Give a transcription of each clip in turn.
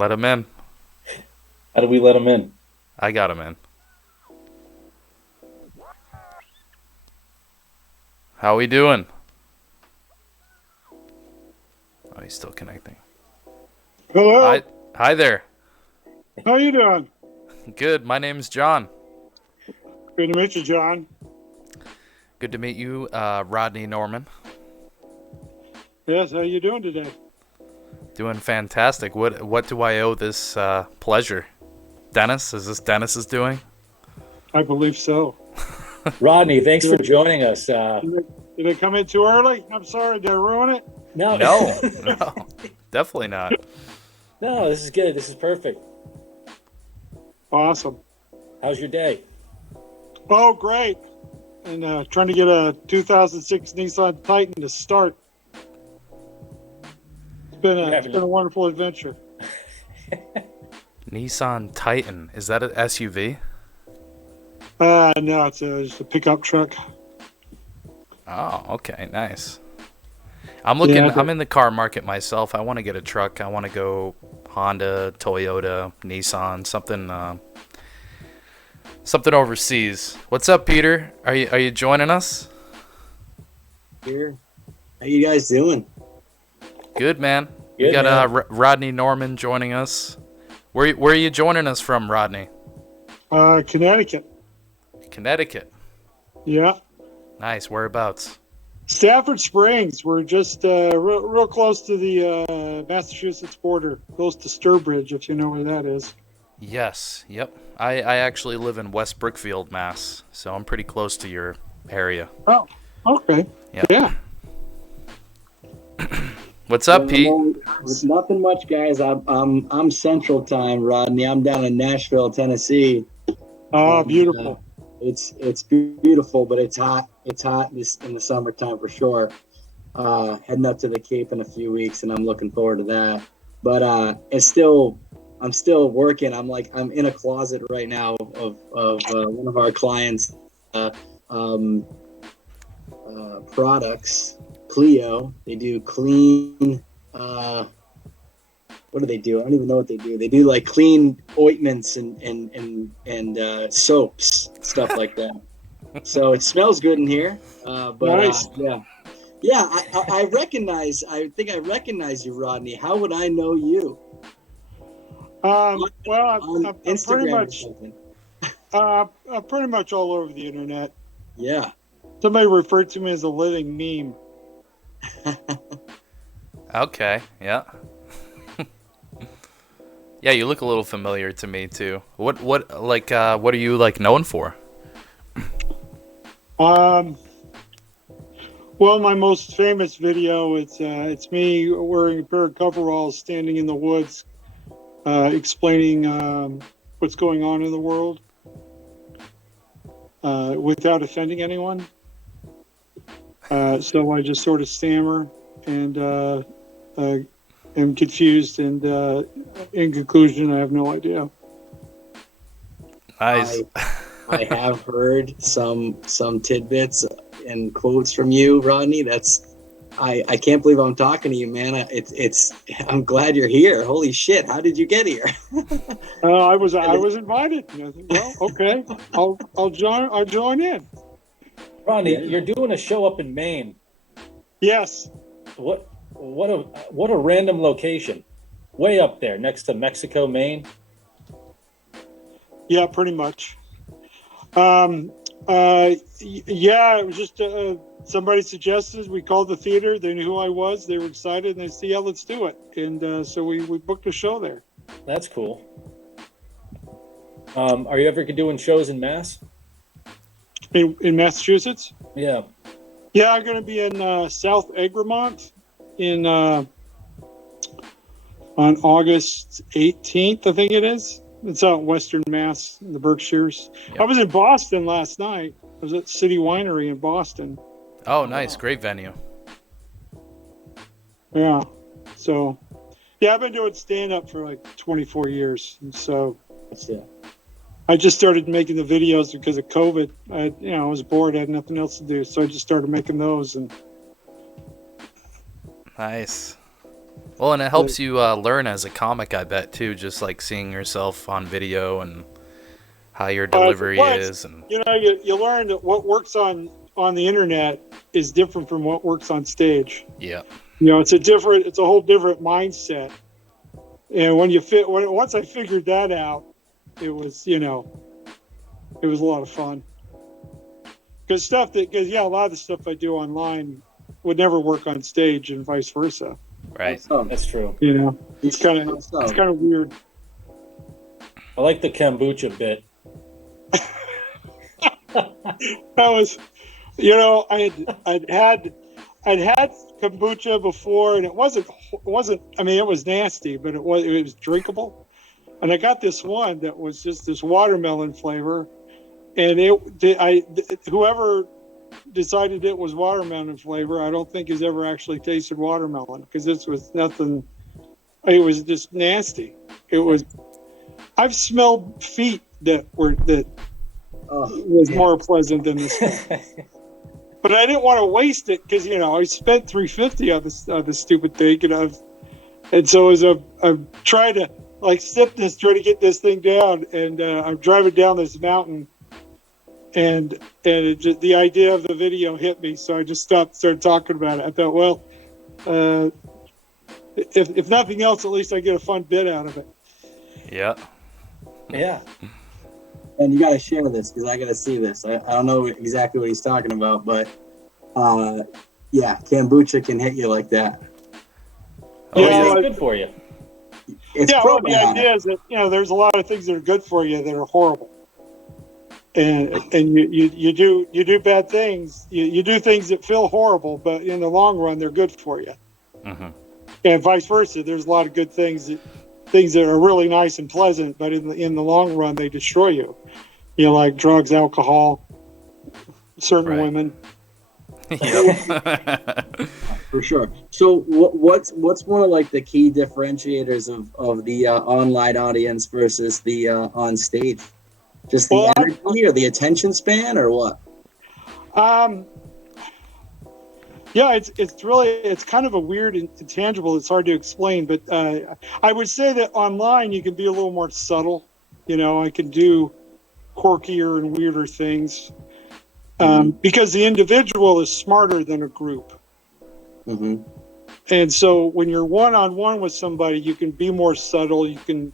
Let him in. How do we let him in? I got him in. How we doing? Oh, he's still connecting. Hello. Hi there. How you doing? Good. My name's John. Good to meet you, John. Good to meet you, Rodney Norman. Yes, how you doing today? Doing fantastic. What do I owe this pleasure? Dennis? Is this Dennis's doing? I believe so. Rodney, thanks for joining us. Did I come in too early? I'm sorry. Did I ruin it? No, definitely not. No, this is good. This is perfect. Awesome. How's your day? Oh, great. And trying to get a 2006 Nissan Titan to start. It's been a wonderful adventure. Nissan Titan. Is that an SUV? No, it's just a pickup truck. Oh, okay, nice. I'm looking. Yeah, I'm in the car market myself. I want to get a truck. I want to go Honda, Toyota, Nissan, something overseas. What's up, Peter? Are you joining us? Here. How you guys doing? Good, man. Good, We got man. Rodney Norman joining us. Where are you joining us from, Rodney? Connecticut. Connecticut. Yeah. Nice. Whereabouts? Stafford Springs. We're just real close to the Massachusetts border, close to Sturbridge, if you know where that is. Yes. Yep. I actually live in West Brookfield, Mass. So I'm pretty close to your area. Oh, okay. Yep. Yeah. What's up, Pete? Nothing much, guys. I'm Central Time, Rodney. I'm down in Nashville, Tennessee. Oh, beautiful. It's beautiful, but it's hot. It's hot in the summertime for sure. Heading up to the Cape in a few weeks, and I'm looking forward to that. But I'm still working. I'm in a closet right now of one of our clients' products, Clio. They do clean. What do they do? I don't even know what they do. They do like clean ointments and soaps, stuff like that. So it smells good in here. But Nice. yeah. I recognize. I think I recognize you, Rodney. How would I know you? Well, On I'm Instagram I'm pretty much all over the internet. Yeah. Somebody referred to me as a living meme. Okay. Yeah. Yeah, you look a little familiar to me too. What are you known for? Well, my most famous video, it's me wearing a pair of coveralls, standing in the woods, explaining what's going on in the world, without offending anyone. So I just sort of stammer and am confused, and in conclusion, I have no idea. Nice. I have heard some tidbits and quotes from you, Rodney. I can't believe I'm talking to you, man. I'm glad you're here. Holy shit! How did you get here? I was invited. Well, okay, I'll join in. Rodney, you're doing a show up in Maine. Yes. What a random location. Way up there, next to Mexico, Maine. Yeah, pretty much. Yeah, it was just somebody suggested. We called the theater. They knew who I was. They were excited, and they said, "Yeah, let's do it." And so we booked a show there. That's cool. Are you ever doing shows in Mass? In Massachusetts. Yeah. Yeah, I'm going to be in South Egremont on August 18th, I think it is. It's out in Western Mass, in the Berkshires. Yep. I was in Boston last night. I was at City Winery in Boston. Oh, nice. Great venue. Yeah. So, yeah, I've been doing stand-up for like 24 years. And so I just started making the videos because of COVID. I was bored. I had nothing else to do. So I just started making those. And Nice. Well, and it helps you learn as a comic, I bet, too, just like seeing yourself on video and how your delivery is. And you know, you learn that what works on the internet is different from what works on stage. yeah. You know, it's a whole different mindset. And once I figured that out, it was a lot of fun. Because a lot of the stuff I do online would never work on stage and vice versa. Right. That's true. You know, it's kind of weird. I like the kombucha bit. That was, you know, I'd had kombucha before, and it wasn't. I mean, it was nasty, but it was drinkable. And I got this one that was just this watermelon flavor, and whoever decided it was watermelon flavor, I don't think has ever actually tasted watermelon, because this was nothing. It was just nasty. I've smelled feet that was more pleasant than this one. But I didn't want to waste it because, you know, I spent $350 on this stupid thing, and so as I'm trying to sip this, try to get this thing down, and I'm driving down this mountain, and the idea of the video hit me, so I just started talking about it. I thought, well, if nothing else, at least I get a fun bit out of it. Yeah. Yeah. And you got to share this because I got to see this. I don't know exactly what he's talking about, but yeah, kombucha can hit you like that. Oh, It's yeah. good for you. The idea is that, you know, there's a lot of things that are good for you that are horrible, and you do bad things. You do things that feel horrible, but in the long run, they're good for you. Mm-hmm. And vice versa. There's a lot of good things that are really nice and pleasant, but in the long run, they destroy you. You know, like drugs, alcohol, certain Right. women. Yep. For sure. So what's one of the key differentiators of the online audience versus the on stage? Just the energy or the attention span or what? Yeah, it's kind of a weird intangible. It's hard to explain, but I would say that online you can be a little more subtle. You know, I can do quirkier and weirder things because the individual is smarter than a group. Mm-hmm. And so when you're one-on-one with somebody, you can be more subtle. You can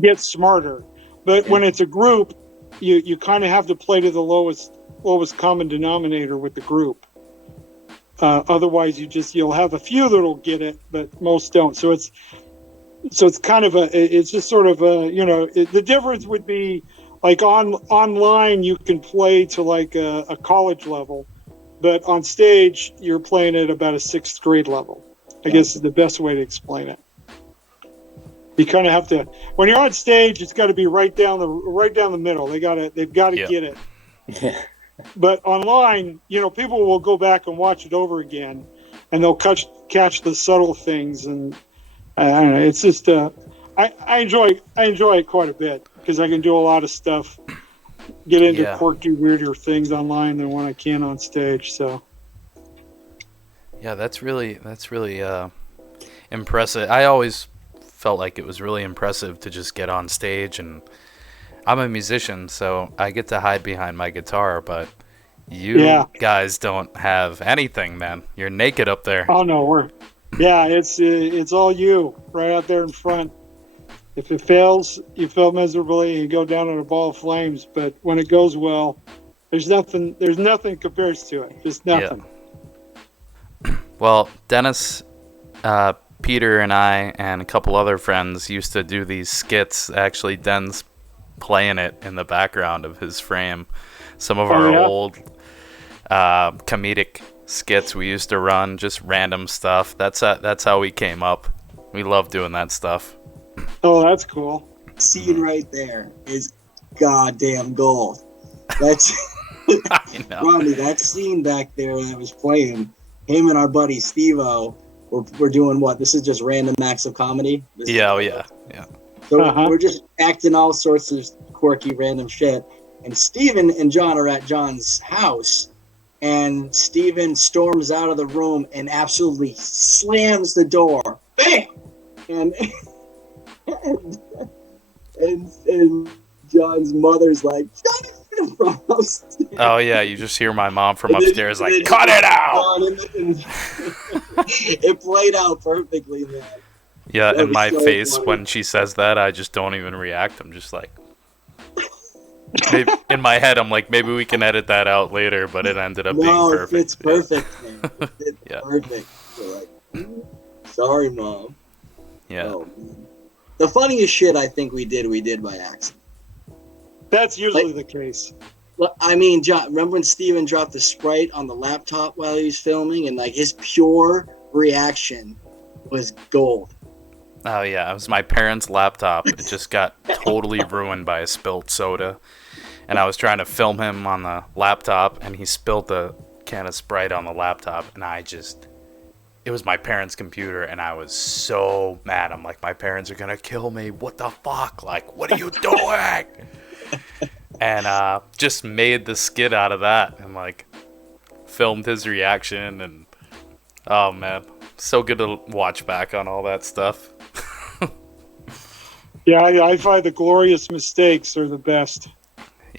get smarter. But when it's a group, you kind of have to play to the lowest common denominator with the group. Otherwise, you'll have a few that'll get it, but most don't. So it's kind of it's just sort of the difference would be online you can play to a college level, but on stage you're playing at about a 6th grade level. I guess is the best way to explain it. You kind of have to, when you're on stage, it's got to be right down the middle. They've got to get it. Yeah. But online, you know, people will go back and watch it over again, and they'll catch the subtle things. And I don't know, it's just I enjoy it quite a bit because I can do a lot of stuff, get into quirky, weirder things online than when I can on stage. So Yeah, that's really impressive. I always felt like it was really impressive to just get on stage, and I'm a musician, so I get to hide behind my guitar, but you guys don't have anything, man. You're naked up there. Oh no, it's all you right out there in front. If it fails, you fail miserably and you go down in a ball of flames. But when it goes well, there's nothing compares to it. Just nothing. Yeah. Well, Dennis, Peter, and I, and a couple other friends used to do these skits. Actually, Den's playing it in the background of his frame. Some of our old comedic skits we used to run, just random stuff. That's how we came up. We love doing that stuff. Oh, that's cool. Scene right there is goddamn gold. That's I know. Rodney, that scene back there that was playing, him and our buddy Steve-O, we're doing what? This is just random acts of comedy? Yeah. So we're just acting all sorts of quirky, random shit. And Steven and John are at John's house, and Steven storms out of the room and absolutely slams the door bam, and and John's mother's like, shut it from upstairs. Oh yeah, you just hear my mom from And then- upstairs and like, then cut it out. and it played out perfectly, man. Yeah, That and was my so face funny. when she says that, I just don't even react. I'm just like, maybe, in my head, I'm like, maybe we can edit that out later, but it ended up being No, perfect. it's perfect, man. It's Yeah. perfect. You're like, sorry, Mom. Yeah. Oh, man. The funniest shit I think we did by accident. That's usually the case. Well, I mean, John, remember when Steven dropped the Sprite on the laptop while he was filming, and like his pure reaction was gold. Oh yeah, it was my parents' laptop. It just got totally ruined by a spilt soda, and I was trying to film him on the laptop, and he spilled the can of Sprite on the laptop, and it was my parents' computer, and I was so mad. I'm like, my parents are gonna kill me. What the fuck? Like, what are you doing? And just made the skit out of that, and like filmed his reaction, and oh man, so good to watch back on all that stuff. Yeah, I find the glorious mistakes are the best.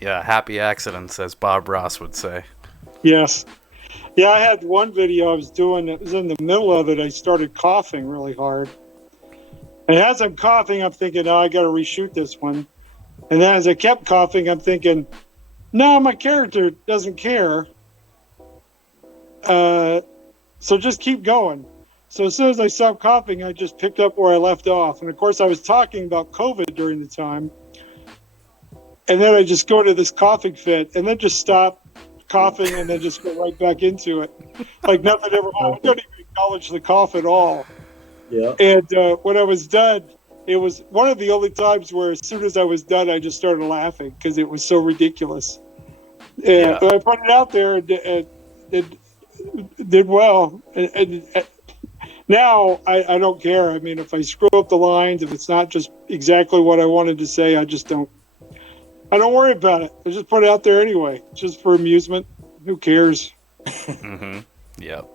Yeah, happy accidents, as Bob Ross would say. Yes. Yeah, I had one video I was doing. It was in the middle of it. I started coughing really hard. And as I'm coughing, I'm thinking, oh, I got to reshoot this one. And then as I kept coughing, I'm thinking, no, my character doesn't care. So just keep going. So as soon as I stopped coughing, I just picked up where I left off. And of course, I was talking about COVID during the time. And then I just go to this coughing fit and then just stop coughing and then just go right back into it. Like nothing ever happened. I don't even acknowledge the cough at all. Yeah. And when I was done, it was one of the only times where as soon as I was done, I just started laughing because it was so ridiculous. And Yeah. I put it out there and it did well. And now I don't care. I mean, if I screw up the lines, if it's not just exactly what I wanted to say, I don't worry about it. I just put it out there anyway, just for amusement. Who cares? Mm-hmm. Yep.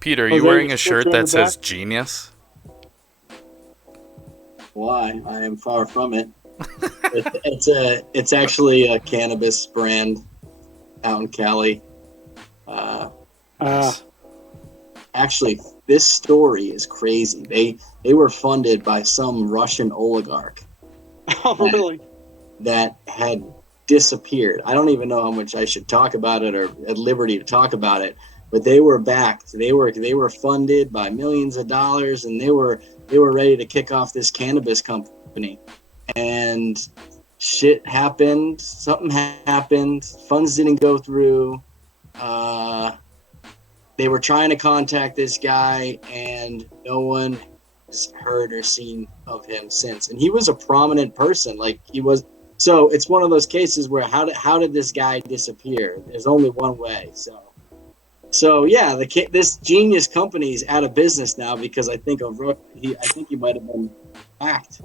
Peter, are Was you that wearing your a shirt picture on that the says back? genius? Why? I am far from it. It's actually a cannabis brand out in Cali. Actually, this story is crazy. They were funded by some Russian oligarch Oh, really? that had disappeared. I don't even know how much I should talk about it or at liberty to talk about it, but they were backed. They were funded by millions of dollars, and they were ready to kick off this cannabis company. And shit happened. Something happened. Funds didn't go through. They were trying to contact this guy, and no one has heard or seen of him since. And he was a prominent person. Like he was. So it's one of those cases where how did this guy disappear? There's only one way. So yeah, this genius company is out of business now because I think he might have been hacked.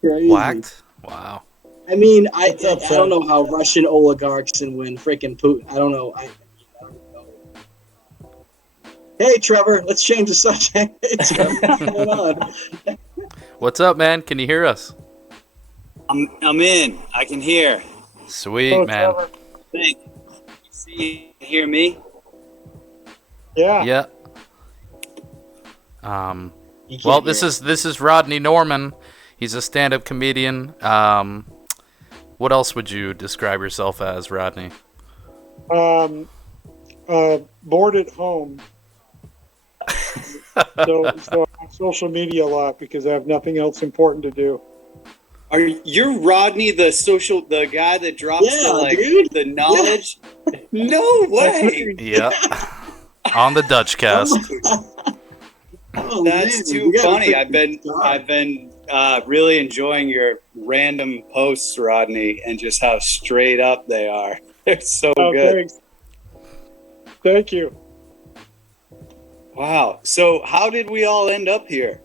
Crazy. Whacked? Wow. I mean, I What's up, don't know son? how Russian oligarchs and when freaking Putin. I don't know. I don't know. Hey, Trevor, let's change the subject. Hey, Trevor, what's going on? What's up, man? Can you hear us? I'm in. I can hear. Sweet, Oh, man. Trevor. Thank you. See, hear me? Yeah. Yeah. You can't Well, hear this is Rodney Norman. He's a stand-up comedian. What else would you describe yourself as, Rodney? Bored at home. so I'm on social media a lot because I have nothing else important to do. Are you Rodney, the guy that drops Yeah, dude. the knowledge? No way. Yeah. On the DutchCast. Oh, That's man, too we gotta funny. fix I've been really enjoying your random posts, Rodney, and just how straight up they are. They're so good. Thanks. Thank you. Wow. So how did we all end up here?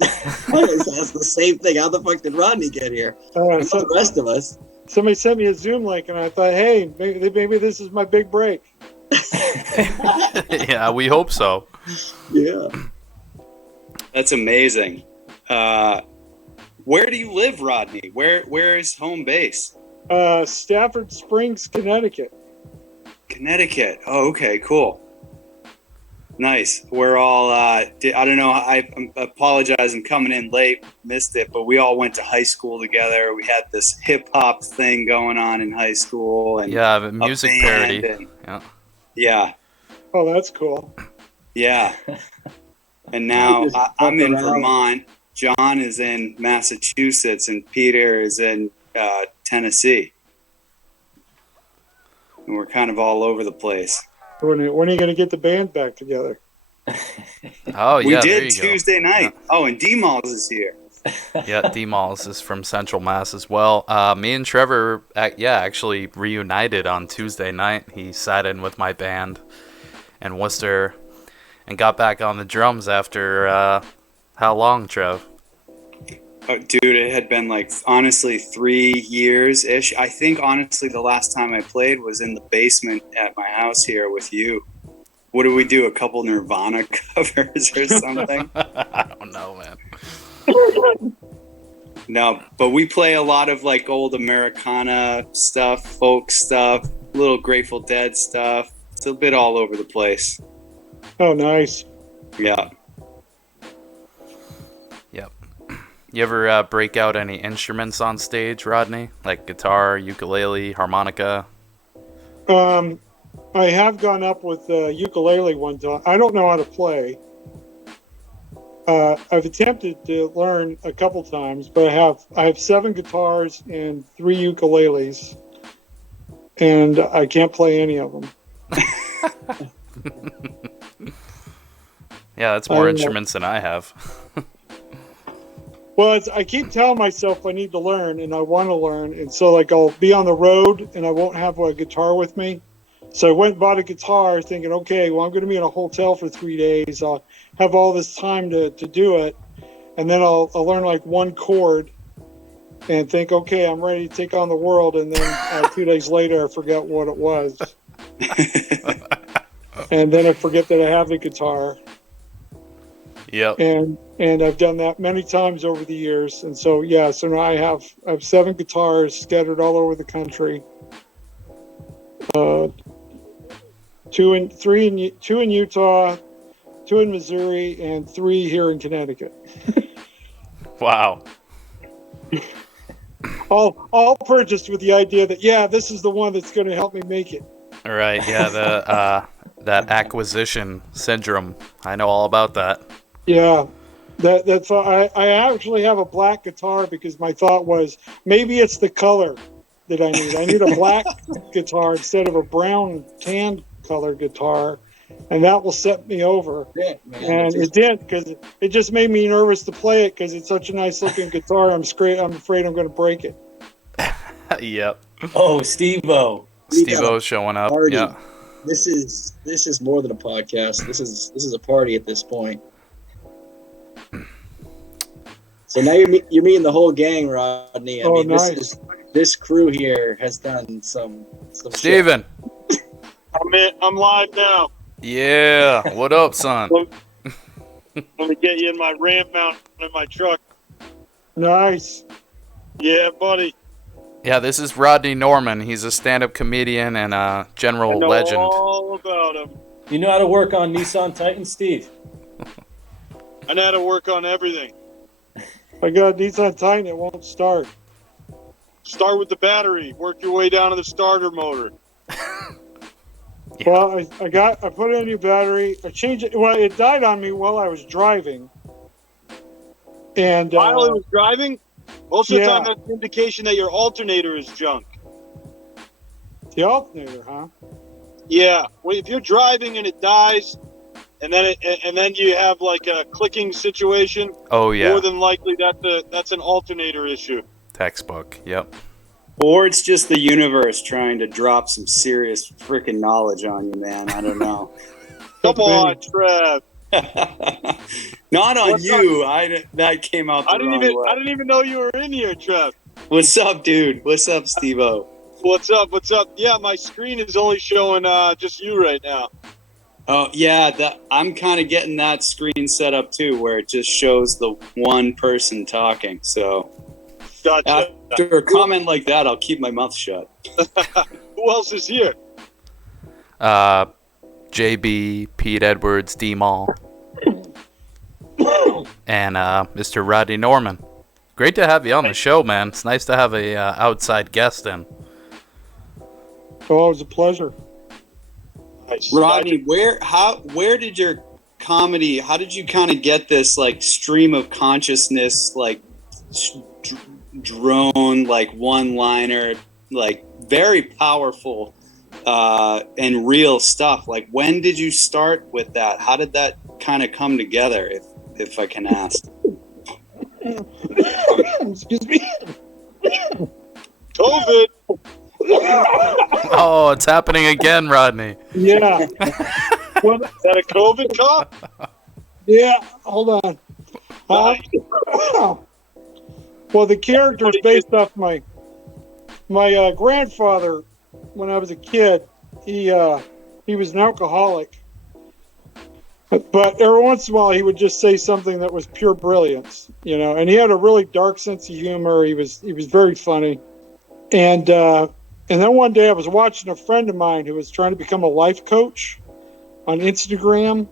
That's the same thing. How the fuck did Rodney get here? Not So, the rest of us. somebody sent me a Zoom link, and I thought, hey, maybe this is my big break. Yeah, we hope so. Yeah. That's amazing. Where do you live, Rodney? Where is home base? Stafford Springs, Connecticut. Connecticut. Oh, okay, cool. Nice. We're all, I don't know, I apologize, I'm coming in late, missed it, but we all went to high school together. We had this hip-hop thing going on in high school. And Yeah, the music parody. And, Yeah. yeah. Oh, that's cool. Yeah. And now I'm in around. Vermont. John is in Massachusetts, and Peter is in Tennessee. And we're kind of all over the place. When are you going to get the band back together? Oh, yeah, We there did you Tuesday night. Yeah. Oh, and D-Malls is here. Yeah, D-Malls is from Central Mass as well. Me and Trevor, actually reunited on Tuesday night. He sat in with my band in Worcester and got back on the drums after, how long, Trev? Oh, dude, it had been honestly 3 years-ish. I think, honestly, the last time I played was in the basement at my house here with you. What did we do? A couple Nirvana covers or something? I don't know, man. No, but we play a lot of old Americana stuff, folk stuff, little Grateful Dead stuff. It's a bit all over the place. Oh, nice. Yeah. Yep. You ever break out any instruments on stage, Rodney? Like guitar, ukulele, harmonica? I have gone up with ukulele one time. I don't know how to play. I've attempted to learn a couple times, but I have 7 guitars and 3 ukuleles, and I can't play any of them. Yeah, that's more instruments than I have. Well, I keep telling myself I need to learn, and I want to learn, and so I'll be on the road, and I won't have a guitar with me. So I went and bought a guitar, thinking, okay, well, I'm going to be in a hotel for 3 days. I'll have all this time to do it, and then I'll learn one chord, and think, okay, I'm ready to take on the world, and then 2 days later, I forget what it was, and then I forget that I have the guitar. Yep. And I've done that many times over the years, and so so now I have 7 guitars scattered all over the country. 2 in Utah, 2 in Missouri, and 3 here in Connecticut. Wow. all purchased with the idea that this is the one that's going to help me make it. All right. Yeah, that acquisition syndrome. I know all about that. Yeah, that's I actually have a black guitar because my thought was maybe it's the color that I need. I need a black guitar instead of a brown tan color guitar, and that will set me over. Yeah, man, and it did, because it just made me nervous to play it because it's such a nice looking guitar. I'm afraid I'm going to break it. Yep. Oh, Steve-O. Steve-O's showing up. Party. Yeah. This is more than a podcast. This is a party at this point. So now you're meeting the whole gang, Rodney. I mean, nice. This crew here has done some Steven. I'm live now. Yeah. What up, son? Let me get you in my ramp mount in my truck. Nice. Yeah, buddy. Yeah, this is Rodney Norman. He's a stand-up comedian and a general I know legend. all about him. You know how to work on Nissan Titan, Steve? I know how to work on everything. I got a Nissan Titan. It won't start. Start with the battery. Work your way down to the starter motor. Yeah. Well, I put in a new battery. I changed it. Well, it died on me while I was driving. And While I was driving, most of the yeah. time that's an indication that your alternator is junk. The alternator, huh? Yeah. Well, if you're driving and it dies, and then you have a clicking situation, Oh, yeah. more than likely that's an alternator issue. Textbook. Yep. Or it's just the universe trying to drop some serious freaking knowledge on you, man. I don't know. Come on, Trev. Not on What's you. That came out the I wrong way. didn't even know you were in here, Trev. What's up, dude? What's up, Steve-O? What's up? What's up? Yeah, my screen is only showing just you right now. Oh yeah, I'm kind of getting that screen set up too, where it just shows the one person talking. So Gotcha. after a comment like that, I'll keep my mouth shut. Who else is here? JB, Pete Edwards, D-Mall, and Mr. Rodney Norman. Great to have you on the show, man. It's nice to have a outside guest in. Oh, it was a pleasure. Nice. Rodney, where did your comedy? How did you kind of get this like stream of consciousness, like drone, like one-liner, like very powerful and real stuff? Like, when did you start with that? How did that kind of come together, if I can ask? Excuse me. COVID. Oh, it's happening again, Rodney. Yeah. Well, Is that a COVID cough? yeah. Hold on. Well, the character is based off my grandfather. When I was a kid, he was an alcoholic, but every once in a while he would just say something that was pure brilliance, you know. And he had a really dark sense of humor. He was very funny, and then one day I was watching a friend of mine who was trying to become a life coach on Instagram.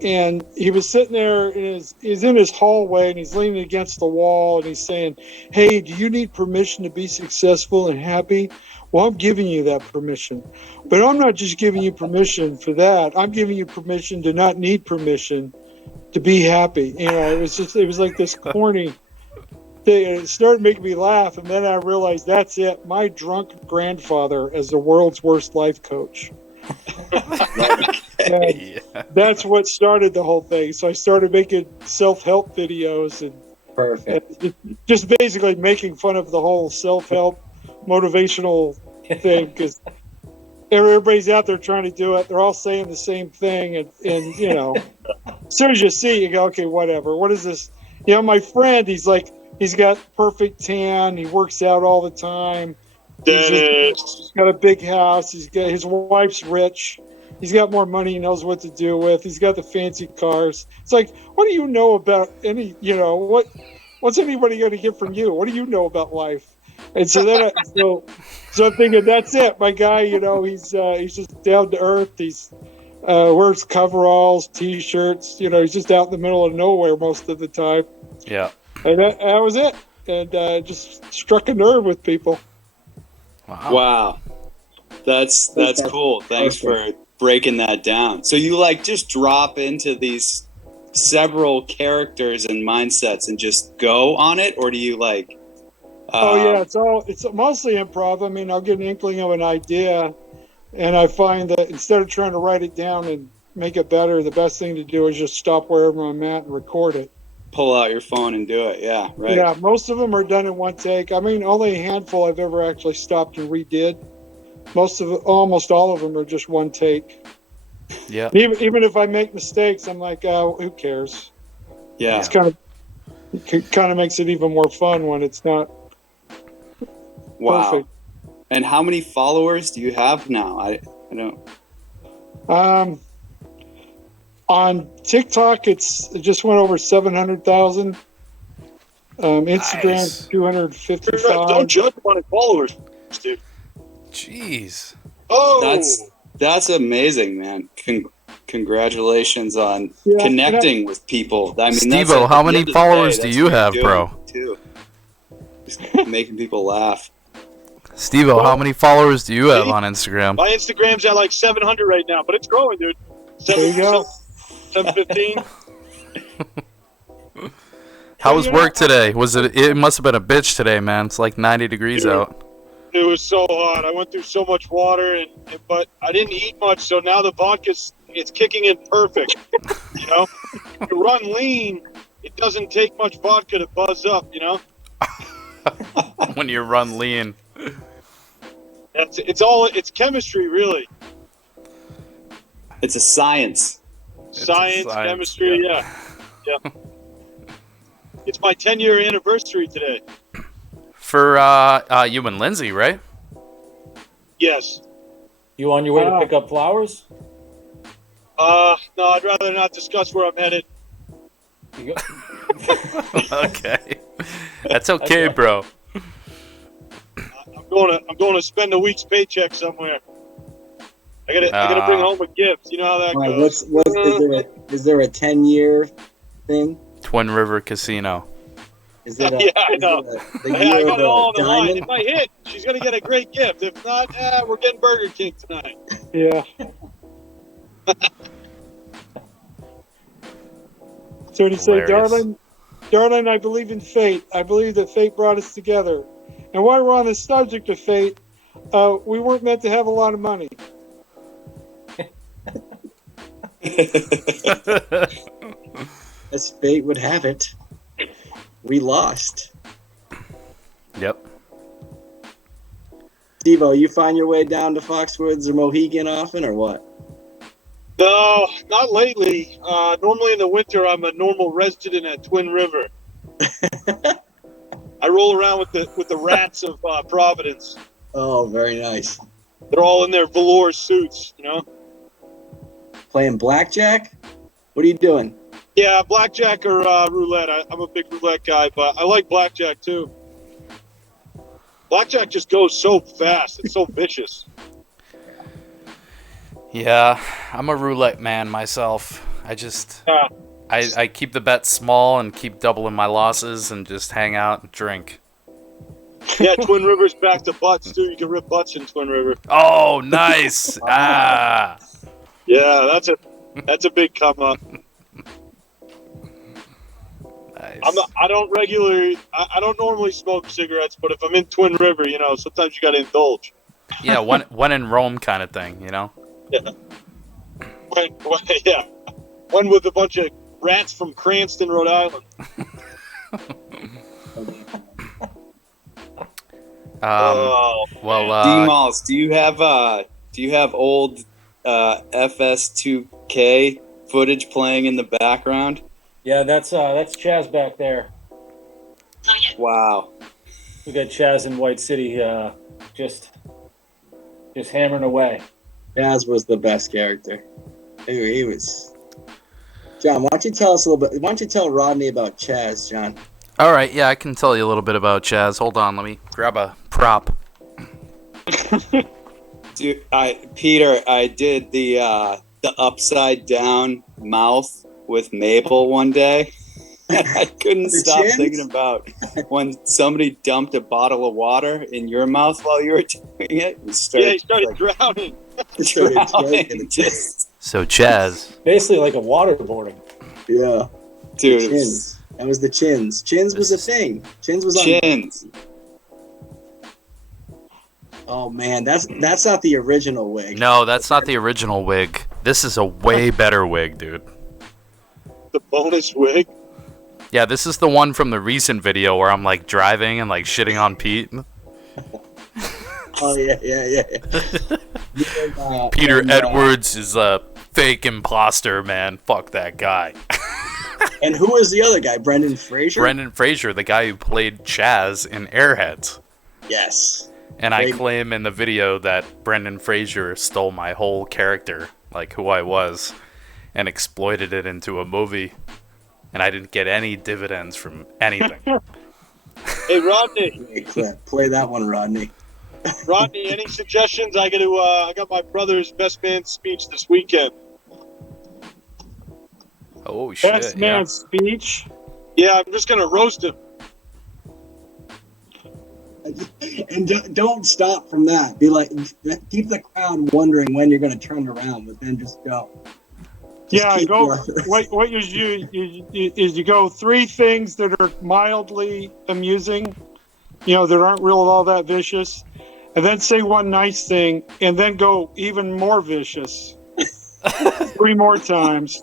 And he was sitting there, he's in his hallway, and he's leaning against the wall, and he's saying, "Hey, do you need permission to be successful and happy? Well, I'm giving you that permission. But I'm not just giving you permission for that. I'm giving you permission to not need permission to be happy." You know, it was like this corny thing. And it started making me laugh, and then I realized that's it. My drunk grandfather as the world's worst life coach. Yeah. That's what started the whole thing. So I started making self-help videos and Perfect. just basically making fun of the whole self-help motivational thing, because everybody's out there trying to do it. They're all saying the same thing, and you know, as soon as you see it, you go, okay, whatever. What is this? You know, my friend, he's got perfect tan. He works out all the time. He's got a big house. His wife's rich. He's got more money he knows what to do with. He's got the fancy cars. It's like, what do you know about any, you know, what's anybody going to get from you? What do you know about life? And so then so I'm thinking, that's it. My guy, you know, he's just down to earth. He's wears coveralls, T-shirts. You know, he's just out in the middle of nowhere most of the time. Yeah. And that was it. And just struck a nerve with people. Wow. That's cool. Thanks for breaking that down. So you like just drop into these several characters and mindsets and just go on it, or do you like it's mostly improv. I mean, I'll get an inkling of an idea, and I find that instead of trying to write it down and make it better, the best thing to do is just stop wherever I'm at and record it. pull out your phone and do it? Yeah, right. Yeah, most of them are done in one take. I mean, only a handful I've ever actually stopped and redid. Almost all of them are just one take. Yeah. Even if I make mistakes, I'm like, oh, who cares? Yeah. It's kind of makes it even more fun when it's not Wow. perfect. And how many followers do you have now? I don't. On TikTok, it just went over 700,000. Instagram, Nice. 255. Don't judge on his followers, dude. Jeez. Oh, That's amazing, man. Congratulations on Yeah, connecting with people. I mean, that's Steve-O, at how the many end of the followers day, do that's you what you're have, bro? doing, Too. Just making people laugh. Steve-O, how many followers do you have on Instagram? my Instagram's at like 700 right now, but it's growing, dude. There you go. 715. How was work today? It must have been a bitch today, man. It's like 90 degrees out. It was so hot. I went through so much water, but I didn't eat much, so now the vodka's kicking in perfect. You know, if you run lean, it doesn't take much vodka to buzz up. You know, When you run lean. it's chemistry, really. It's a science. Science, chemistry, yeah. It's my 10-year anniversary today. For you and Lindsay, right? Yes. You on your way to pick up flowers? No, I'd rather not discuss where I'm headed. You go- Okay. That's okay, bro. I'm going to spend a week's paycheck somewhere. I gotta bring home a gift. You know how that All right, goes. is there a 10-year thing? Twin River Casino. Is it Yeah, I know. The I year got of it all on a the line. diamond? If I hit, she's gonna get a great gift. If not, we're getting Burger King tonight. Yeah. So when you say, Hilarious. darling, I believe in fate. I believe that fate brought us together. And while we're on the subject of fate, we weren't meant to have a lot of money. As fate would have it, we lost. Yep. Steve-O, you find your way down to Foxwoods or Mohegan often, or what? No, not lately. Normally in the winter, I'm a normal resident at Twin River. I roll around with the rats of Providence. Oh, very nice. They're all in their velour suits, you know. Playing blackjack? What are you doing? Yeah, blackjack or roulette. I'm a big roulette guy, but I like blackjack too. Blackjack just goes so fast. It's so vicious. Yeah, I'm a roulette man myself. I keep the bet small and keep doubling my losses and just hang out and drink. Yeah, Twin River's back to butts too. You can rip butts in Twin River. Oh, nice. Ah. Yeah, that's a big come up. Nice. I don't normally smoke cigarettes, but if I'm in Twin River, you know, sometimes you got to indulge. Yeah, when in Rome kind of thing, you know? Yeah. Yeah. One with a bunch of rats from Cranston, Rhode Island. Well, D-Malls, do you have old FS2K footage playing in the background? Yeah, that's Chaz back there. Wow. We got Chaz in White City, just hammering away. Chaz was the best character. He was. John, why don't you tell us a little bit? Why don't you tell Rodney about Chaz, John? all right, yeah, I can tell you a little bit about Chaz. Hold on, let me grab a prop. Dude, Peter, I did the upside down mouth with Mabel one day. I couldn't stop thinking about when somebody dumped a bottle of water in your mouth while you were doing it. He started drowning. Drowning. So Chaz, Basically like a waterboarding. Yeah. Dude, Chins. That was the chins. Chins was a thing. Chins was on. Chins. Oh man, that's not the original wig. no, that's not the original wig. This is a way better wig, dude. The bonus wig. Yeah, this is the one from the recent video where I'm like driving and like shitting on Pete. Oh yeah. Peter Edwards is a fake imposter, man. Fuck that guy. And who was the other guy? Brendan Fraser? Brendan Fraser, the guy who played Chaz in Airheads. Yes. And I claim in the video that Brendan Fraser stole my whole character, like who I was, and exploited it into a movie. And I didn't get any dividends from anything. Hey, Rodney. Play that one, Rodney. Rodney, any suggestions? I got my brother's best man speech this weekend. Oh, shit. Best man speech. Yeah, I'm just gonna roast him. And don't stop from that. Be like, keep the crowd wondering when you're going to turn around, but then just go. Yeah, go. What you go 3 things that are mildly amusing, that aren't real all that vicious, and then say one nice thing, and then go even more vicious 3 more times,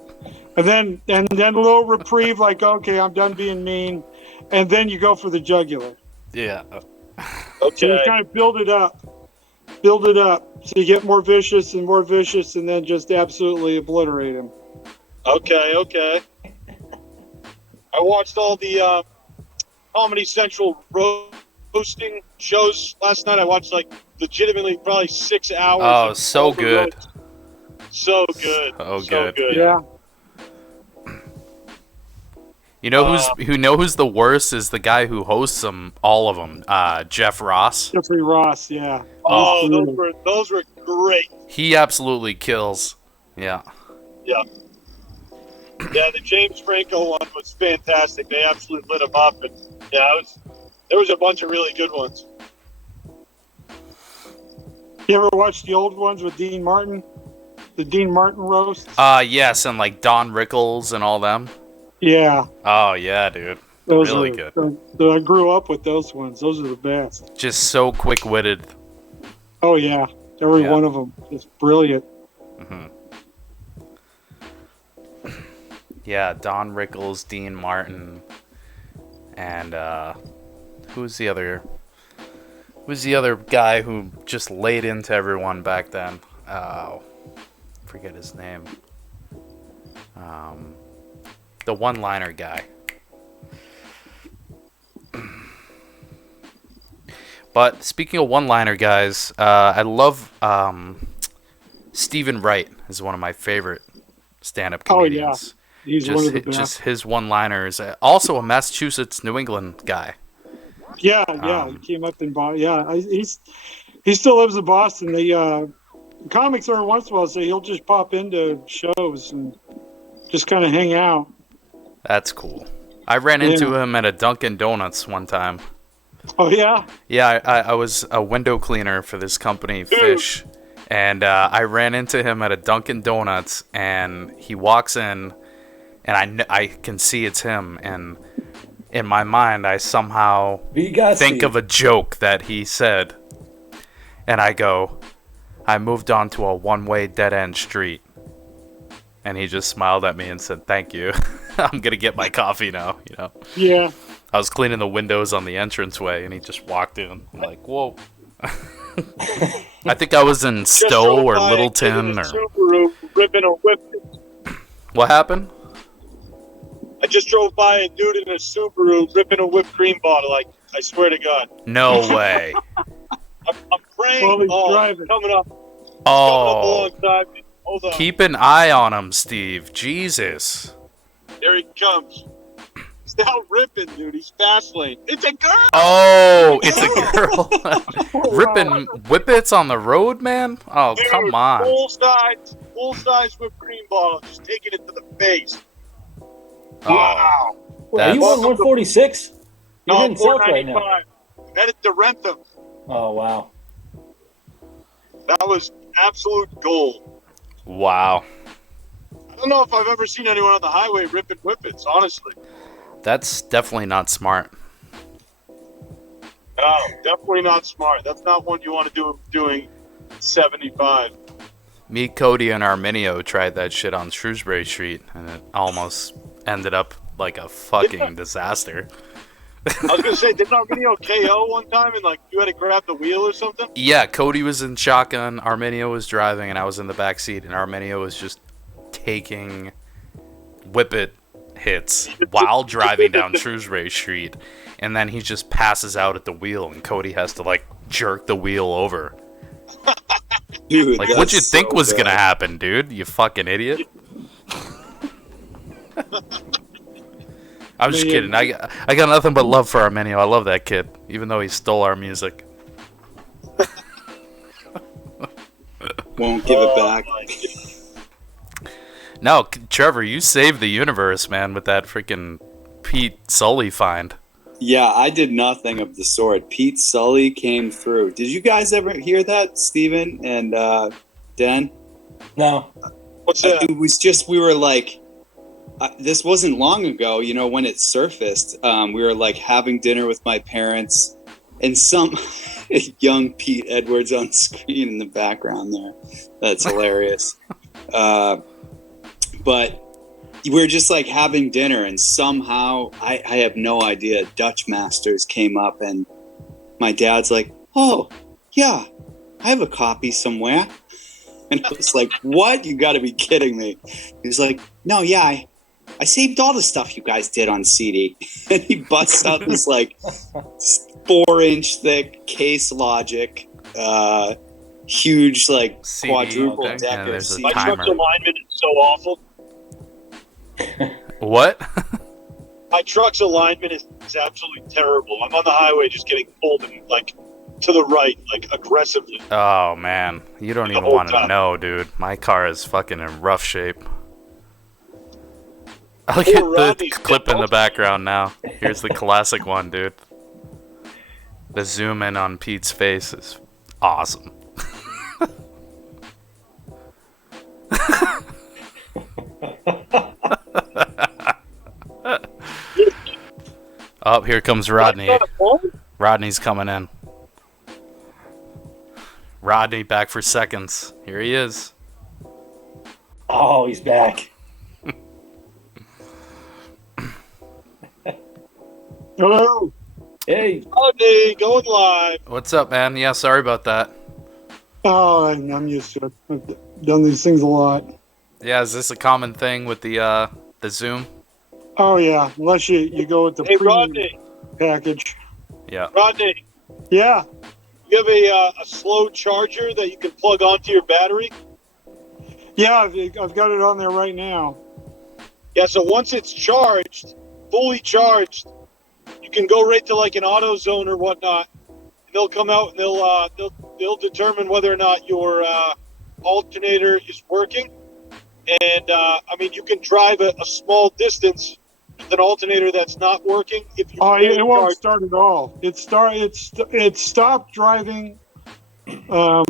and then a little reprieve, like, okay, I'm done being mean, and then you go for the jugular. Yeah. Okay. So you kind of build it up, so you get more vicious, and then just absolutely obliterate him. Okay. I watched all the Comedy Central roast hosting shows last night. I watched like legitimately probably 6 hours. Oh, of so all the good. roasts. So good. Oh, So good. Yeah. You know who's the worst is the guy who hosts them, all of them. Jeff Ross. Jeffrey Ross, yeah. Oh, Absolutely. those were great. He absolutely kills. Yeah. Yeah. Yeah, the James Franco one was fantastic. They absolutely lit him up, and yeah, there was a bunch of really good ones. You ever watch the old ones with Dean Martin? The Dean Martin roast? Yes, and like Don Rickles and all them. Yeah. Oh yeah, dude. Those Really are, good. I grew up with those ones. Those are the best. Just so quick-witted. Oh, yeah. Every Yeah. one of them is brilliant. Hmm. Yeah, Don Rickles, Dean Martin, and who's the other guy who just laid into everyone back then? Oh, forget his name. The one-liner guy. But speaking of one-liner guys, I love Stephen Wright is one of my favorite stand-up comedians. Oh, yeah. He's one of the best. Just his one-liners. Also a Massachusetts, New England guy. Yeah. He came up in Boston. Yeah, he still lives in Boston. The comics every once in a while, so he'll just pop into shows and just kind of hang out. That's cool. I ran into him at a Dunkin' Donuts one time. Oh, yeah? Yeah, I was a window cleaner for this company, Fish, and I ran into him at a Dunkin' Donuts, and he walks in, and I can see it's him, and in my mind, I somehow think of a joke that he said, and I go, I moved on to a one-way dead-end street. And he just smiled at me and said, thank you. I'm going to get my coffee now, you know. Yeah. I was cleaning the windows on the entranceway, and he just walked in. I'm like, whoa. I think I was in Stowe or Littleton. Subaru ripping a whip. What happened? I just drove by a dude in a Subaru ripping a whipped cream bottle. I swear to God. No way. I'm praying. While he's driving. Coming up. Oh. Alongside me. Hold on. Keep an eye on him, Steve. Jesus. There he comes. He's now ripping, dude. He's fast lane. It's a girl. Oh, it's a girl. Ripping whippets on the road, man? Oh, Dude, come on. Full size whipped cream bottle. Just taking it to the face. Oh, Wow. Are you on 146? You're No, heading south right 495. now. Headed to Rentham. Oh, wow. That was absolute gold. wow. I don't know if I've ever seen anyone on the highway ripping whippets, honestly. That's definitely not smart. No, definitely not smart. That's not what you want to do doing 75. Me, Cody, and Arminio tried that shit on Shrewsbury Street, and it almost ended up like a fucking disaster. I was gonna say, didn't Arminio KO one time and like you had to grab the wheel or something? Yeah, Cody was in shotgun, Arminio was driving, and I was in the back seat, and Arminio was just taking whippet hits while driving down Shrewsbury Street, and then he just passes out at the wheel, and Cody has to like jerk the wheel over. Dude, Like, what'd you think was gonna happen, dude? You fucking idiot. I'm just kidding. I got nothing but love for Arminio. I love that kid, even though he stole our music. Won't give it back. No, Trevor, you saved the universe, man, with that freaking Pete Sully find. Yeah, I did nothing of the sort. Pete Sully came through. Did you guys ever hear that, Steven and Den? No. What's that? It was just, we were like, this wasn't long ago, you know, when it surfaced. We were like having dinner with my parents, and some young Pete Edwards on screen in the background there. That's hilarious. But we're just like having dinner, and somehow I have no idea. Dutch Masters came up, and my dad's like, "Oh, yeah, I have a copy somewhere." And I was like, "What? You got to be kidding me!" He was like, "No, yeah, I saved all the stuff you guys did on CD. And he busts out this like 4-inch thick Case Logic, huge like CD quadruple thing, decker. and there's a CD. My timer. truck's alignment is so awful. What? My truck's alignment is absolutely terrible. I'm on the highway just getting pulled and like to the right, like aggressively. Oh man, you don't The even whole want to time. know, dude. My car is fucking in rough shape. I'll get the Rodney's clip in the dead. background now. Here's the classic one, dude. The zoom in on Pete's face is awesome. Oh, here comes Rodney. Rodney's coming in. Rodney back for seconds. Here he is. Oh, he's back. Hello. Hey, Rodney, going live. What's up, man? Yeah, sorry about that. Oh, I'm used to it. I've done these things a lot. Yeah, is this a common thing with the Zoom? Oh yeah, unless you go with the Hey, premium Rodney. package. Yeah. Rodney, Yeah. you have a slow charger that you can plug onto your battery? Yeah, I've got it on there right now. Yeah, so once it's charged, fully charged, you can go right to like an AutoZone or whatnot. And they'll come out and they'll determine whether or not your alternator is working. And I mean, you can drive a small distance with an alternator that's not working if you. Oh, it won't charge. start at all. It stopped driving. Well,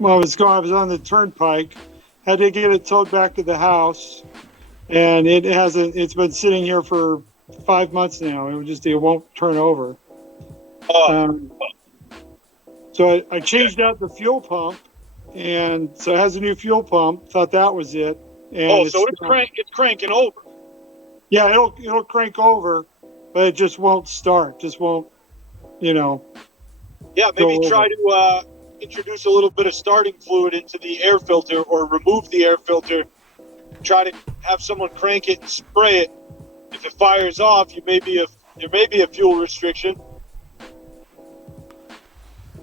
I was on the turnpike. Had to get it towed back to the house, and it hasn't. It's been sitting here for 5 months now. It won't turn over. So I changed out the fuel pump, and so it has a new fuel pump. Thought that was it. And So it's cranking over. Yeah, it'll crank over, but it just won't start. Just won't, Yeah, Go maybe over. try to introduce a little bit of starting fluid into the air filter or remove the air filter. Try to have someone crank it and spray it. If it fires off, there may be a fuel restriction.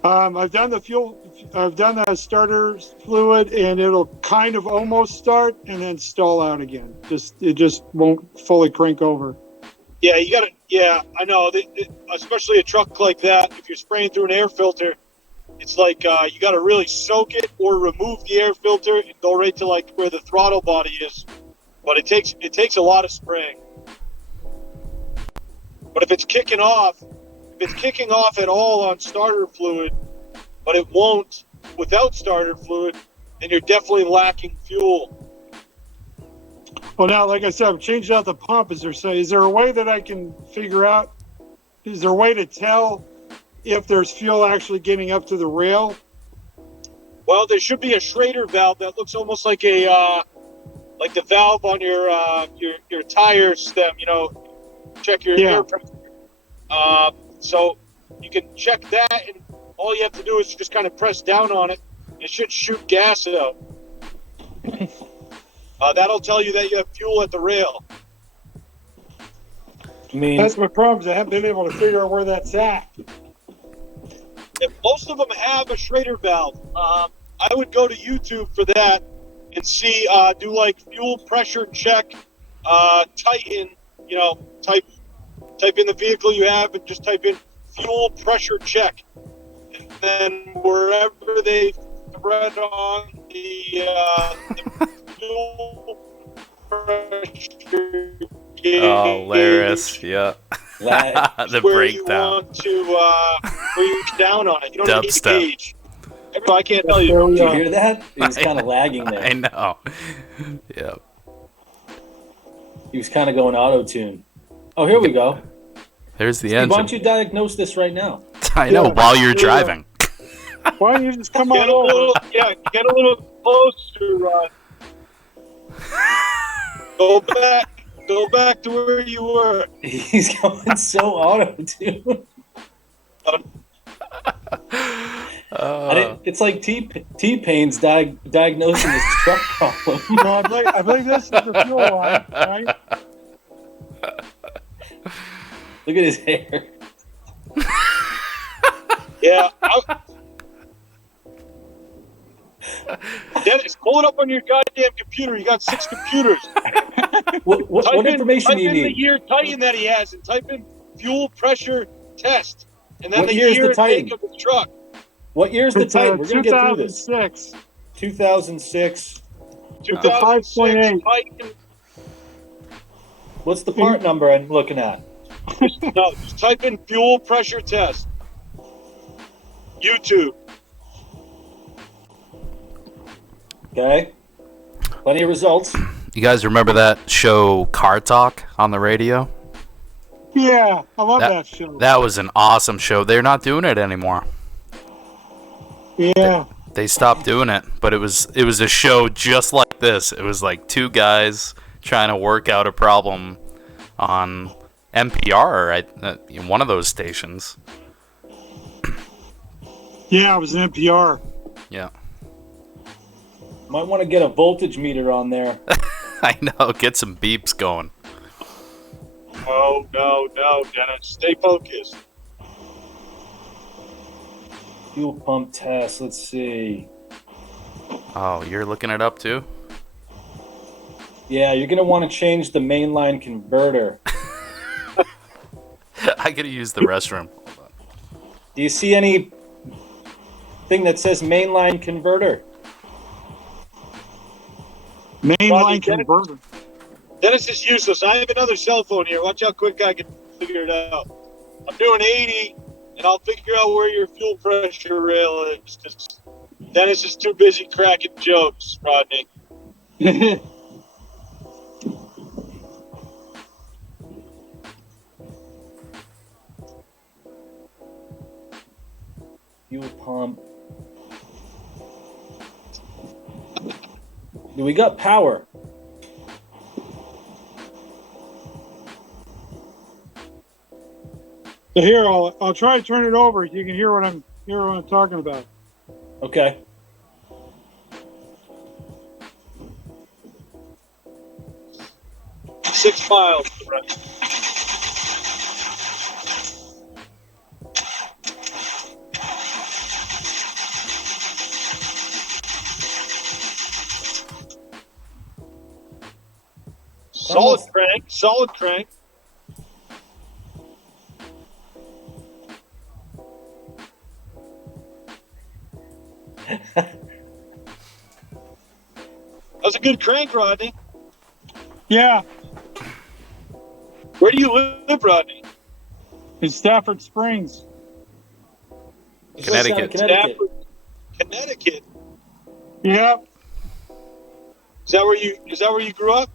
I've done the starter fluid, and it'll kind of almost start and then stall out again. It just won't fully crank over. Yeah, you got to. Yeah, I know. Especially a truck like that, if you're spraying through an air filter, it's like you got to really soak it or remove the air filter and go right to like where the throttle body is. But it takes a lot of spraying. But if it's kicking off at all on starter fluid, but it won't without starter fluid, then you're definitely lacking fuel. Well, now, like I said, I've changed out the pump. Is there a way that I can figure out? Is there a way to tell if there's fuel actually getting up to the rail? Well, there should be a Schrader valve that looks almost like the valve on your tire stem. Check your air pressure. So you can check that, and all you have to do is just kind of press down on it. It should shoot gas out. That'll tell you that you have fuel at the rail. I mean, That's my problem. I haven't been able to figure out where that's at. If most of them have a Schrader valve. I would go to YouTube for that and see, do like fuel pressure check, Titan, type in the vehicle you have and just type in fuel pressure check. And then wherever they thread on the fuel pressure gauge, Hilarious. Yeah. The where you breakdown. want to where you down on it. You don't need to Dubstep. gauge. I can't tell you. did you hear that? He was kind of lagging there. I know. Yeah. He was kind of going auto-tune. Oh, here we go. There's the Steve, why don't engine. you diagnose this right now? I know, while you're driving. Why don't you just come on Get a over? little, get a little closer, Rod. Go back to where you were. He's going so auto-tune. I It's like T-Pain's diagnosing his truck problem. No, I believe this is the fuel line, right? Look at his hair. Yeah. Dennis, pull it up on your goddamn computer. You got 6 computers. What information do you Type in need? the year Titan that he has and type in fuel pressure test. And then What the year's year the and make Titan? of the truck. What year's the It's Titan? We're gonna get through this. 2006. 2006. 2006 5.8. Titan. What's the part number I'm looking at? No, just type in fuel pressure test. YouTube. Okay. Plenty of results. You guys remember that show Car Talk on the radio? Yeah, I love that show. That was an awesome show. They're not doing it anymore. Yeah. They stopped doing it, but it was a show just like this. It was like 2 guys trying to work out a problem on NPR, in one of those stations. Yeah, it was an NPR. Yeah. Might want to get a voltage meter on there. I know. Get some beeps going. No, Dennis. Stay focused. Fuel pump test. Let's see. Oh, you're looking it up too? Yeah, you're gonna want to change the mainline converter. I gotta use the restroom. Do you see any thing that says mainline converter? Rodney, Mainline Dennis- converter. Dennis is useless. I have another cell phone here. Watch how quick I can figure it out. I'm doing 80, and I'll figure out where your fuel pressure rail is. 'Cause Dennis is too busy cracking jokes, Rodney. Fuel pump. Do we got power? So here, I'll try to turn it over. You can hear what I'm talking about. Okay. Six miles. Right? Solid crank. Solid crank. That's a good crank, Rodney. Yeah, Where do you live, Rodney? in Stafford Springs. Connecticut. Connecticut. Connecticut. Yeah. Is that where you grew up?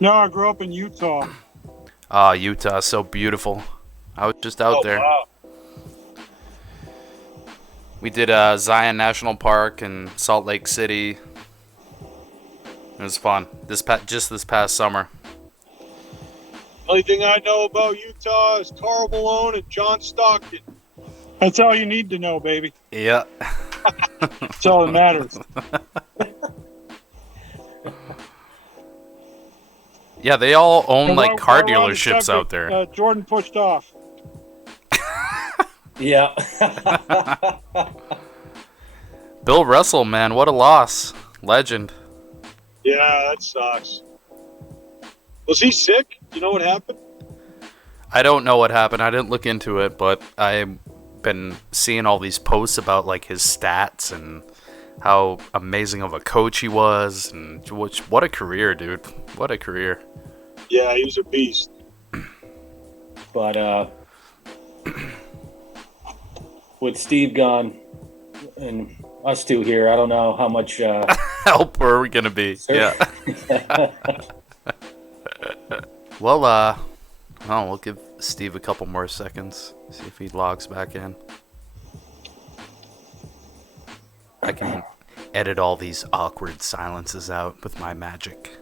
No, I grew up in Utah. Ah, Utah, so beautiful. I was just out there. Wow. We did Zion National Park and Salt Lake City. It was fun. Just this past summer. Only thing I know about Utah is Carl Malone and John Stockton. That's all you need to know, baby. Yeah. That's all that matters. Yeah, they all own And like while- car while we're on the dealerships out subject, there. Jordan pushed off. Yeah. Bill Russell, man, what a loss. Legend. Yeah, that sucks. Was he sick? You know what happened? I don't know what happened. I didn't look into it, but I've been seeing all these posts about like his stats and how amazing of a coach he was, and what a career, dude. What a career. Yeah, he was a beast. But with Steve gone and us two here, I don't know how much. Help are we gonna be? Yeah. Well, we'll give Steve a couple more seconds. See if he logs back in. I can edit all these awkward silences out with my magic.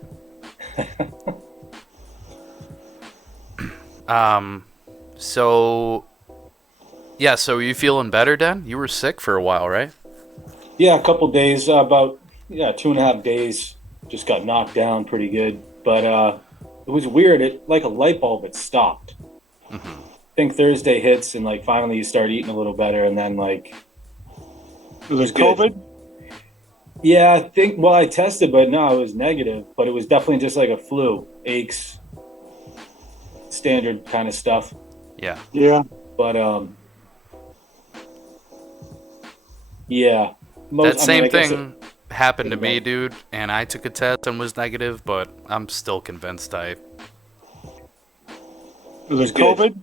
So, yeah, so are you feeling better, Dan? You were sick for a while, right? Yeah, a couple days, about 2.5 days. Just got knocked down pretty good, but it was weird. It like a light bulb. It stopped. I think Thursday hits, and like finally you start eating a little better, and then like Was it good. COVID? Yeah, I think. Well, I tested, but no, it was negative. But it was definitely just like a flu, aches, standard kind of stuff. Yeah. Yeah. But yeah, That same I guess thing happened to me, dude, and I took a test and was negative, but I'm still convinced Was was it good. COVID?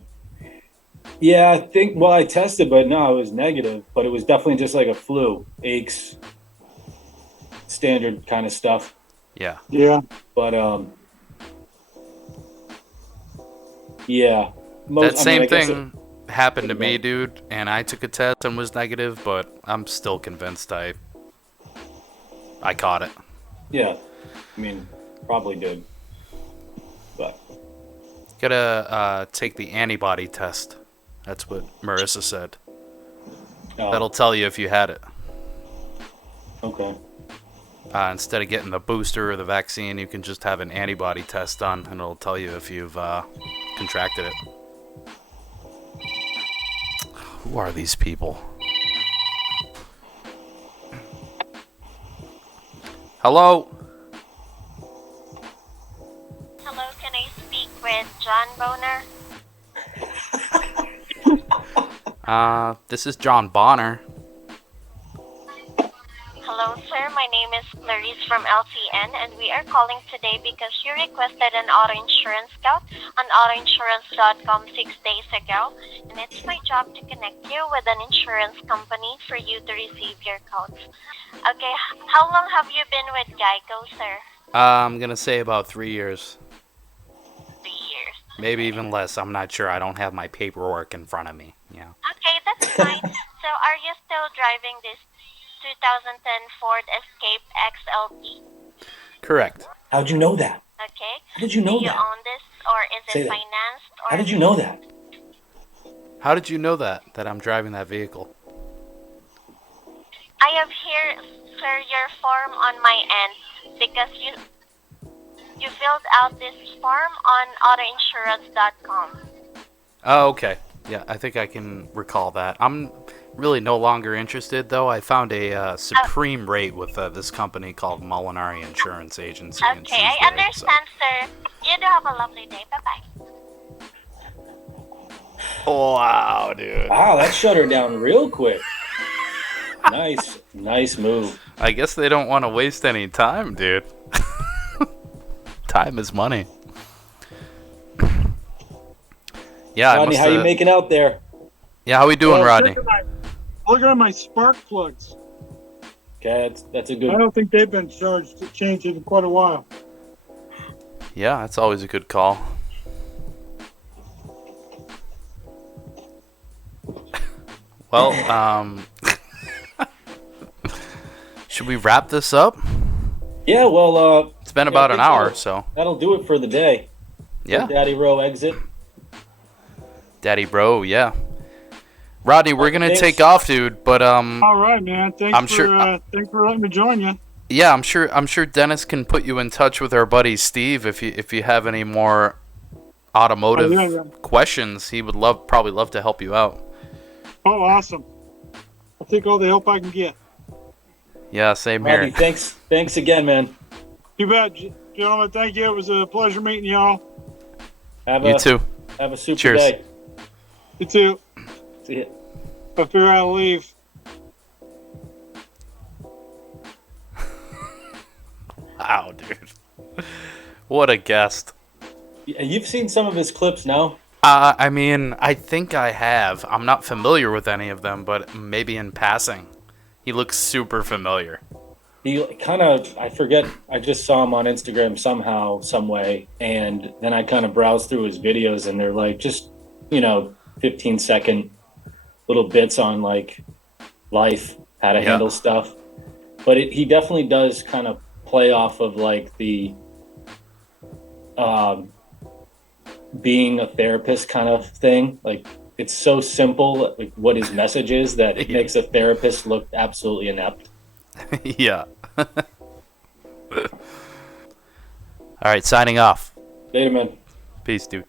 Yeah, I think. Well, I tested, but no, it was negative. But it was definitely just like a flu, aches, standard kind of stuff. Yeah. Yeah. But yeah, That same I guess thing happened to me, dude, and I took a test and was negative, but I'm still convinced I caught it. Yeah, I mean, probably did. But Gotta take the antibody test. That's what Marissa said. oh, That'll tell you if you had it. okay. Instead of getting the booster or the vaccine, you can just have an antibody test done, and it'll tell you if you've contracted it. Who are these people? Hello? Hello, can I speak with John Boner? This is John Bonner. Hello, sir. My name is Clarice from LCN, and we are calling today because you requested an auto insurance scout on autoinsurance.com 6 days ago, and it's my job to connect you with an insurance company for you to receive your codes. Okay, how long have you been with Geico, sir? I'm gonna say about 3 years. 3 years. Maybe even less. I'm not sure. I don't have my paperwork in front of me. Yeah. Okay, that's fine. So, are you still driving this 2010 Ford Escape XLT? Correct. How'd you know that? Okay. How did you know Do you that? own this, or is Say it that. financed? Or How did you know that? How did you know that I'm driving that vehicle? I have here, sir, your form on my end because you filled out this form on autoinsurance.com. Oh, okay. Yeah, I think I can recall that. I'm really no longer interested, though. I found a supreme rate with this company called Molinari Insurance Agency in Okay, I Tuesday, understand, sir. You do have a lovely day. Bye-bye. So. Wow, dude. Wow, that shut her down real quick. Nice move. I guess they don't want to waste any time, dude. Time is money. Yeah, Rodney, how you making out there? Yeah, how we doing, Rodney? Look at my spark plugs. Okay, that's a good. I don't think they've been charged to change it in quite a while. Yeah, that's always a good call. Well, should we wrap this up? Yeah, well, It's been I about an think hour, so that'll do it for the day. yeah. Daddy Row exit. Daddy bro, yeah. Rodney, we're gonna Thanks. take off, dude. But All right, man. Thanks I'm sure- thanks for letting me join you. yeah, I'm sure Dennis can put you in touch with our buddy Steve if you have any more automotive yeah. questions. He would probably love to help you out. Oh, awesome. I'll take all the help I can get. Yeah, same Rodney, here. thanks again, man. You bet, gentlemen. Thank you. It was a pleasure meeting y'all. You too. Have a super Cheers. day. You too. See ya. I figure I'll leave. Wow, dude. What a guest. You've seen some of his clips now. I mean, I think I have. I'm not familiar with any of them, but maybe in passing. He looks super familiar. He kind of, I forget, I just saw him on Instagram somehow, some way, and then I kind of browsed through his videos, and they're like just, 15-second little bits on like life, how to handle stuff. But he definitely does kind of play off of like the being a therapist kind of thing. Like it's so simple, like what his message is, that it makes a therapist look absolutely inept. Yeah. All right, signing off. Later, man. Peace, dude.